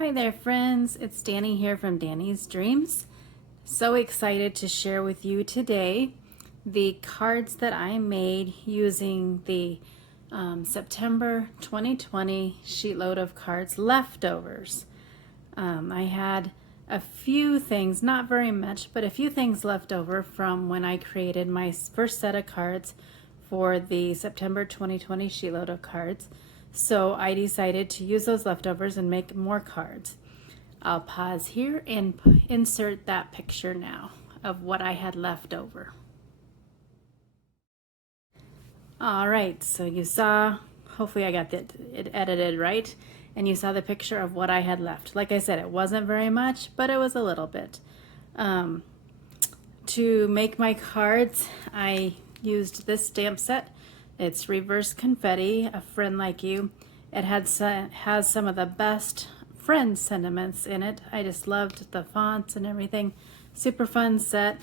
Hi there friends, it's Danny here from Danny's Dreams. So excited to share with you today the cards that I made using the September 2020 Sheetload of Cards leftovers. I had a few things, not very much, but a few things left over from when I created my first set of cards for the September 2020 Sheetload of Cards. So I decided to use those leftovers and make more cards. I'll pause here and insert that picture now of what I had left over. All right, so you saw, hopefully I got it edited right, and you saw the picture of what I had left. Like I said, it wasn't very much, but it was a little bit. To make my cards, I used this stamp set. It's ReverseConfetti, A Friend Like You. It has some of the best friend sentiments in it. I just loved the fonts and everything. Super fun set.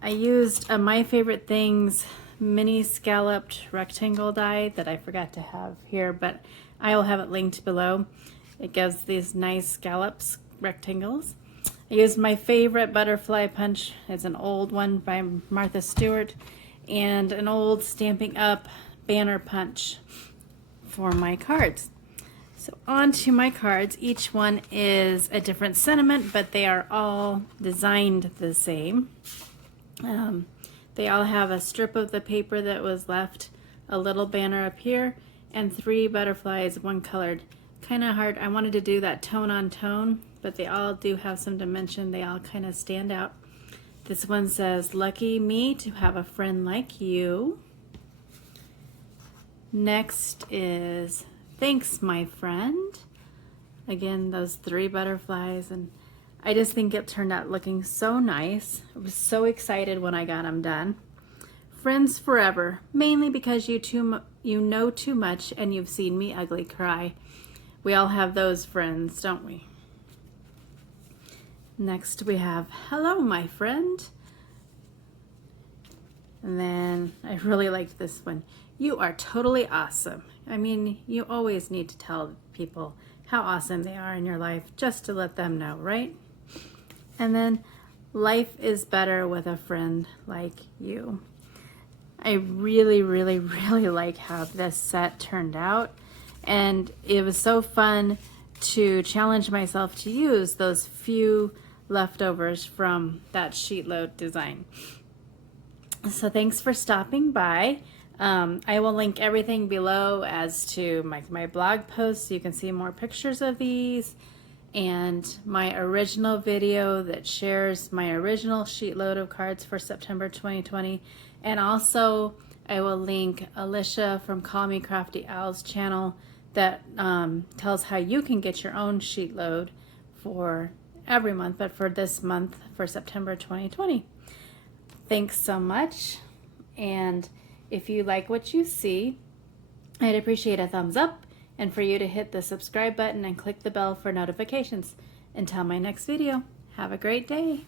I used a My Favorite Things mini scalloped rectangle die that I forgot to have here, but I will have it linked below. It gives these nice scallops rectangles. I used my favorite butterfly punch. It's an old one by Martha Stewart, and an old Stampin' Up banner punch for my cards. So on to my cards. Each one is a different sentiment, but they are all designed the same. They all have a strip of the paper that was left, a little banner up here, and 3 butterflies, one colored. Kind of hard. I wanted to do that tone on tone, but they all do have some dimension. They all kind of stand out. This one says, "Lucky me to have a friend like you." Next is, "Thanks, my friend." Again, those 3 butterflies, and I just think it turned out looking so nice. I was so excited when I got them done. "Friends forever, mainly because you know too much and you've seen me ugly cry." We all have those friends, don't we? Next we have, "Hello, my friend." And then I really liked this one. "You are totally awesome." I mean, you always need to tell people how awesome they are in your life just to let them know, right? And then, "Life is better with a friend like you." I really, really, really like how this set turned out. And it was so fun to challenge myself to use those few leftovers from that Sheetload design. So thanks for stopping by. I will link everything below as to my blog post so you can see more pictures of these, and my original video that shares my original Sheetload of Cards for September 2020. And also I will link Alicia from Call Me Crafty Owl's channel that tells how you can get your own Sheetload for every month, but for this month, for September 2020. Thanks so much, and if you like what you see, I'd appreciate a thumbs up, and for you to hit the subscribe button and click the bell for notifications. Until my next video, have a great day.